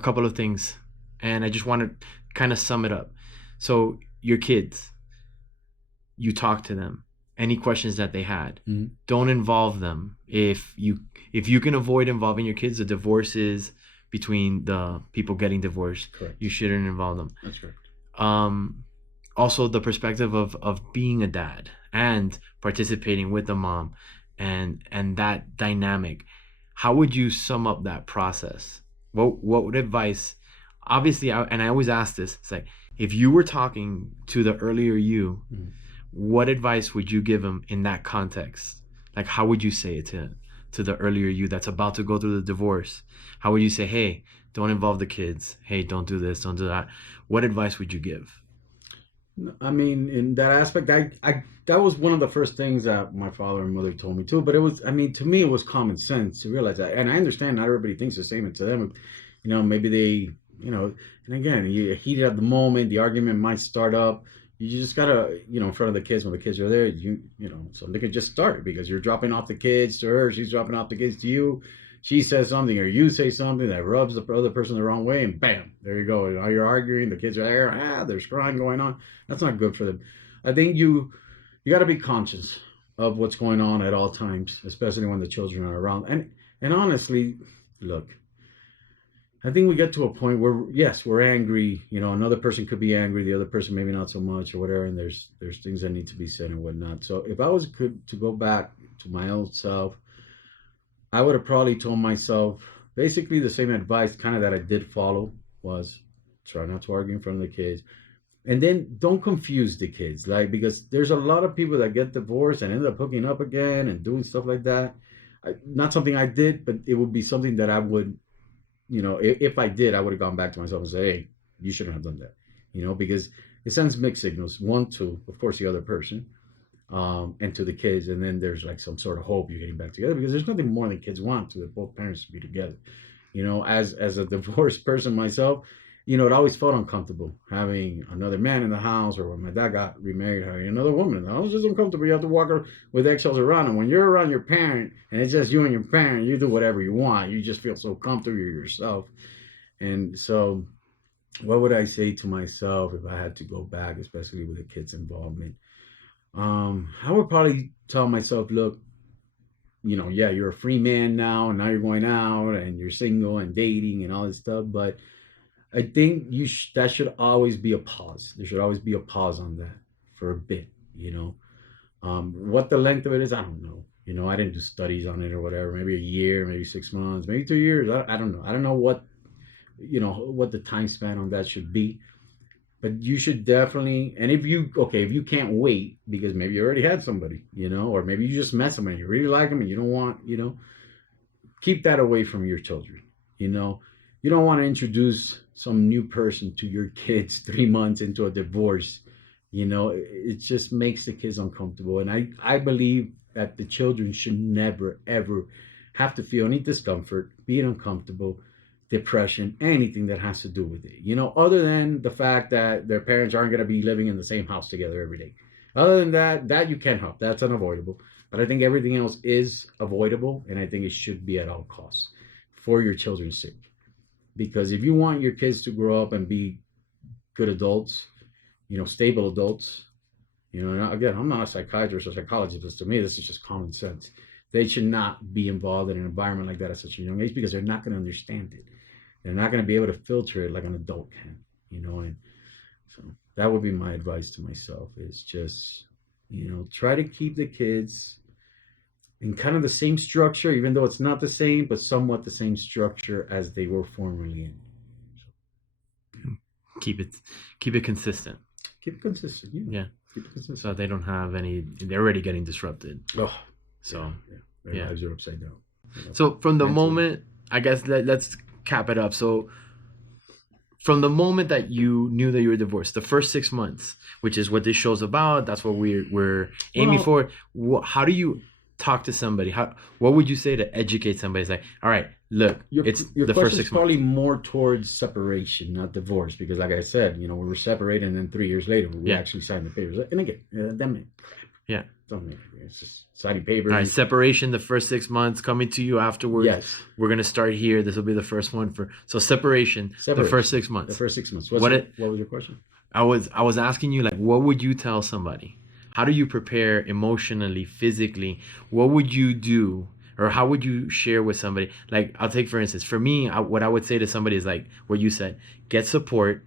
a couple of things, and I just want to kind of sum it up. So your kids, you talk to them. Any questions that they had, don't involve them. If you can avoid involving your kids, the divorce is between the people getting divorced. Correct. You shouldn't involve them. That's correct. Also the perspective of being a dad and participating with the mom and that dynamic. How would you sum up that process? What advice? Obviously, I always ask this. It's like, if you were talking to the earlier you, what advice would you give him in that context? Like, how would you say it to the earlier you that's about to go through the divorce? How would you say, hey, don't involve the kids. Hey, don't do this, don't do that. What advice would you give? I mean, in that aspect, I that was one of the first things that my father and mother told me too. But it was, I mean, to me, it was common sense to realize that. And I understand not everybody thinks the same. And to them, maybe they, and again, you heated at the moment, the argument might start up. You just gotta, in front of the kids when the kids are there, something could just start because you're dropping off the kids to her, she's dropping off the kids to you. She says something or you say something that rubs the other person the wrong way, and bam, there you go. You're arguing, the kids are there, there's crying going on. That's not good for them. I think you got to be conscious of what's going on at all times, especially when the children are around. And honestly, look, I think we get to a point where, yes, we're angry. Another person could be angry, the other person maybe not so much or whatever, and there's things that need to be said and whatnot. So if I was to go back to my old self, I would have probably told myself basically the same advice kind of that I did follow was try not to argue in front of the kids. And then don't confuse the kids, because there's a lot of people that get divorced and end up hooking up again and doing stuff like that. Not something I did, but it would be something that I would, if I did, I would have gone back to myself and say, hey, you shouldn't have done that, because it sends mixed signals. One, to, of course, the other person. And to the kids, and then there's like some sort of hope you're getting back together because there's nothing more than kids want to both parents to be together. As a divorced person myself, it always felt uncomfortable having another man in the house, or when my dad got remarried, having another woman in the house. It's just uncomfortable. You have to walk with eggshells around, and when you're around your parent and it's just you and your parent, you do whatever you want. You just feel so comfortable yourself. And so, what would I say to myself if I had to go back, especially with the kids' involvement? I would probably tell myself, look, yeah, you're a free man now, and now you're going out and you're single and dating and all this stuff. But I think that should always be a pause. There should always be a pause on that for a bit. What the length of it is, I don't know. I didn't do studies on it or whatever. Maybe a year, maybe 6 months, maybe 2 years. I don't know. I don't know what the time span on that should be. But you should definitely, and if you can't wait because maybe you already had somebody, or maybe you just met somebody, you really like them and you don't want, keep that away from your children. You don't want to introduce some new person to your kids 3 months into a divorce. It just makes the kids uncomfortable. And I believe that the children should never, ever have to feel any discomfort, being uncomfortable, depression, anything that has to do with it, other than the fact that their parents aren't going to be living in the same house together every day. Other than that you can't help. That's unavoidable. But I think everything else is avoidable, and I think it should be at all costs for your children's sake. Because if you want your kids to grow up and be good adults, stable adults, again, I'm not a psychiatrist or psychologist, but to me, this is just common sense. They should not be involved in an environment like that at such a young age because they're not going to understand it. They're not going to be able to filter it like an adult can, and so that would be my advice to myself is just, try to keep the kids in kind of the same structure, even though it's not the same, but somewhat the same structure as they were formerly in. Keep it consistent. Keep it consistent, yeah. Keep it consistent. So they don't have they're already getting disrupted. Oh, so their lives are upside down. So from the moment, I guess let's cap it up. So from the moment that you knew that you were divorced, the first 6 months, which is what this show's about, that's what we're aiming for. How do you talk to somebody? What would you say to educate somebody? It's like, all right, look, it's your the first 6 months. Probably more towards separation, not divorce, because like I said, we were separated, and then 3 years later we actually signed the papers. And again, that meant crap. Yeah. It's just signing All right, papers. separation the first 6 months, coming to you afterwards. Yes. We're gonna start here. This will be the first one for separation. The first 6 months. The first 6 months. What was your question? I was asking you, like, what would you tell somebody? How do you prepare emotionally, physically? What would you do, or how would you share with somebody? Like, I'll take for instance, for me, what I would say to somebody is like what you said: get support,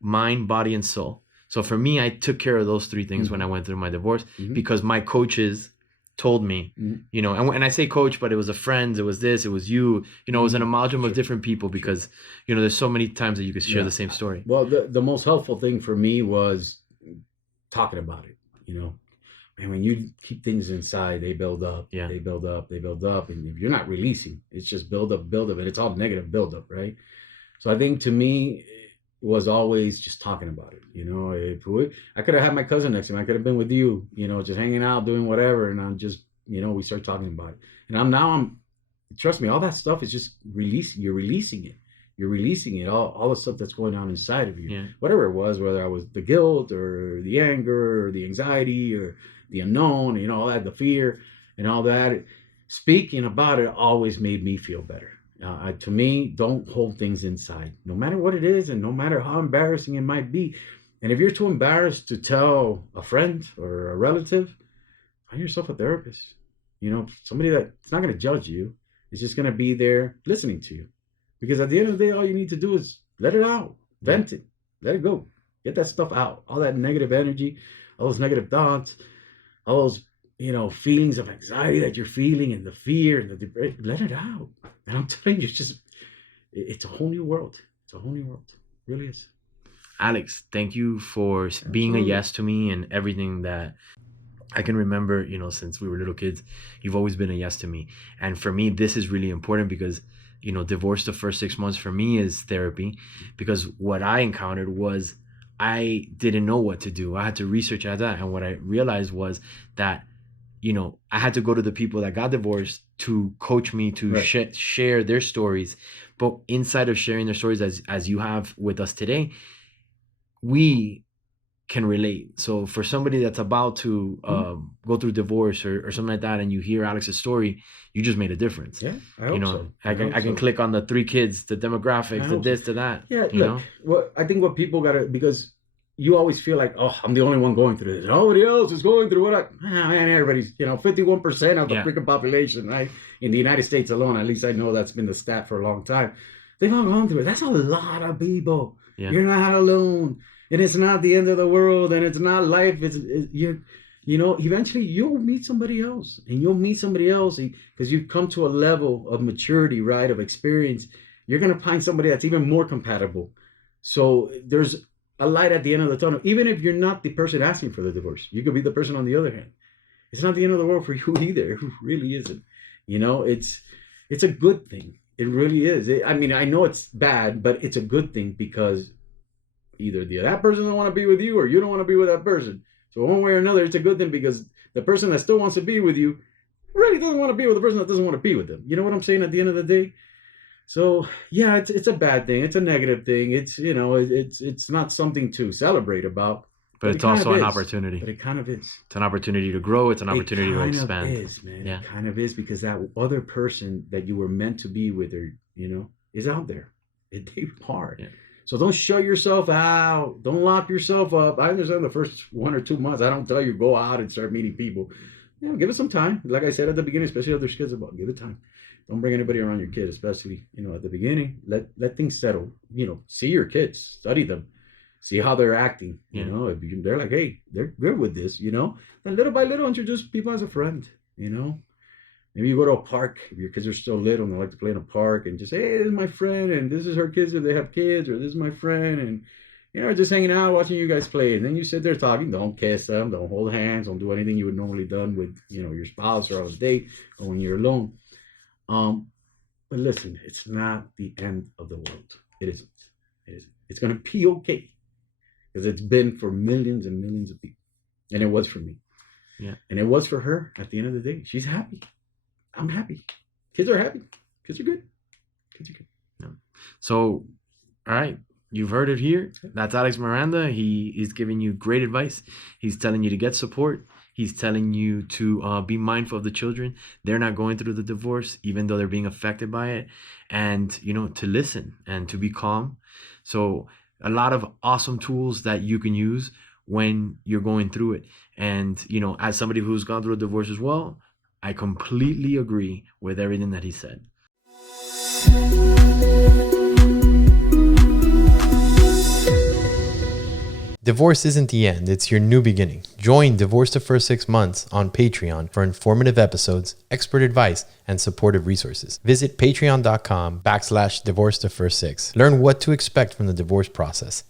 mind, body, and soul. So for me, I took care of those three things when I went through my divorce because my coaches told me, you know, and I say coach, but it was a friend, it was this, it was you, you know, it was an amalgam of different people because, you know, there's so many times that you could share the same story. Well, the most helpful thing for me was talking about it, you know. And when you keep things inside, they build up. Yeah. They build up. They build up. And if you're not releasing, it's just build up, and it's all negative build up, right? So I think to me, it was always just talking about it. You know, I could have had my cousin next to me. I could have been with you, you know, just hanging out, doing whatever. And I'm just, you know, we start talking about it. And I'm trust me, all that stuff is just releasing. You're releasing it. You're releasing it, all the stuff that's going on inside of you. Yeah. Whatever it was, whether I was the guilt or the anger or the anxiety or the unknown, you know, all that, the fear and all that. Speaking about it always made me feel better. To me, don't hold things inside, no matter what it is and no matter how embarrassing it might be. And if you're too embarrassed to tell a friend or a relative, find yourself a therapist. You know, somebody that's not going to judge you. It's just going to be there listening to you. Because at the end of the day, all you need to do is let it out, vent it, let it go, get that stuff out, all that negative energy, all those negative thoughts, all those, you know, feelings of anxiety that you're feeling and the fear and the depression, let it out. And I'm telling you, it's a whole new world. It's a whole new world. It really is. Alex, thank you for being a yes to me and everything that I can remember, you know, since we were little kids. You've always been a yes to me. And for me, this is really important because, you know, divorce the first 6 months for me is therapy, because what I encountered was I didn't know what to do. I had to research that. And what I realized was that, you know, I had to go to the people that got divorced to coach me, to share their stories. But inside of sharing their stories, as you have with us today, we can relate. So for somebody that's about to go through divorce or something like that, and you hear Alex's story, you just made a difference. Yeah, I hope so. I can click on the 3 kids, the demographics, the this, to that. Yeah, you know. Well, I think what people gotta, because you always feel like, oh, I'm the only one going through this. Nobody else is going through what man, everybody's, you know, 51% of the freaking population, right? In the United States alone, at least I know that's been the stat for a long time. They've all gone through it. That's a lot of people. Yeah. You're not alone. And it's not the end of the world, and it's not life. You know, eventually you'll meet somebody else, and you'll meet somebody else because you've come to a level of maturity, right, of experience. You're going to find somebody that's even more compatible. So there's a light at the end of the tunnel. Even if you're not the person asking for the divorce, you could be the person on the other hand. It's not the end of the world for you either. It really isn't. You know, it's a good thing. It really is. I mean, I know it's bad, but it's a good thing because either that person doesn't want to be with you or you don't want to be with that person. So one way or another, it's a good thing because the person that still wants to be with you really doesn't want to be with the person that doesn't want to be with them. You know what I'm saying at the end of the day? So yeah, it's a bad thing. It's a negative thing. It's, you know, it's not something to celebrate about. But it's also an opportunity. But it kind of is. It's an opportunity to grow. It's an opportunity to expand. It is, man. Yeah. It kind of is, because that other person that you were meant to be with, or, you know, is out there. It's hard. Yeah. So don't shut yourself out. Don't lock yourself up. I understand the first 1 or 2 months. I don't tell you go out and start meeting people. You know, give it some time. Like I said at the beginning, especially if there's kids about, give it time. Don't bring anybody around your kid, especially, you know, at the beginning. Let things settle. You know, see your kids, study them, see how they're acting. You know, if they're like, hey, they're good with this, you know, then little by little introduce people as a friend. You know, maybe you go to a park if your kids are still little and they like to play in a park, and just say, hey, this is my friend, and this is her kids if they have kids, or this is my friend, and, you know, just hanging out, watching you guys play. And then you sit there talking. Don't kiss them. Don't hold hands. Don't do anything you would normally done with, you know, your spouse or on a date or when you're alone. But listen, it's not the end of the world. It isn't. It isn't. It's going to be okay, because it's been for millions and millions of people. And it was for me. Yeah. And it was for her at the end of the day. She's happy. I'm happy. Kids are happy. Kids are good. Kids are good. Yeah. So, all right. You've heard it here. That's Alex Miranda. He's giving you great advice. He's telling you to get support. He's telling you to be mindful of the children. They're not going through the divorce, even though they're being affected by it. And, to listen and to be calm. So a lot of awesome tools that you can use when you're going through it. And, as somebody who's gone through a divorce as well, I completely agree with everything that he said. Divorce isn't the end, it's your new beginning. Join Divorce the First 6 Months on Patreon for informative episodes, expert advice, and supportive resources. Visit patreon.com/divorce the first 6. Learn what to expect from the divorce process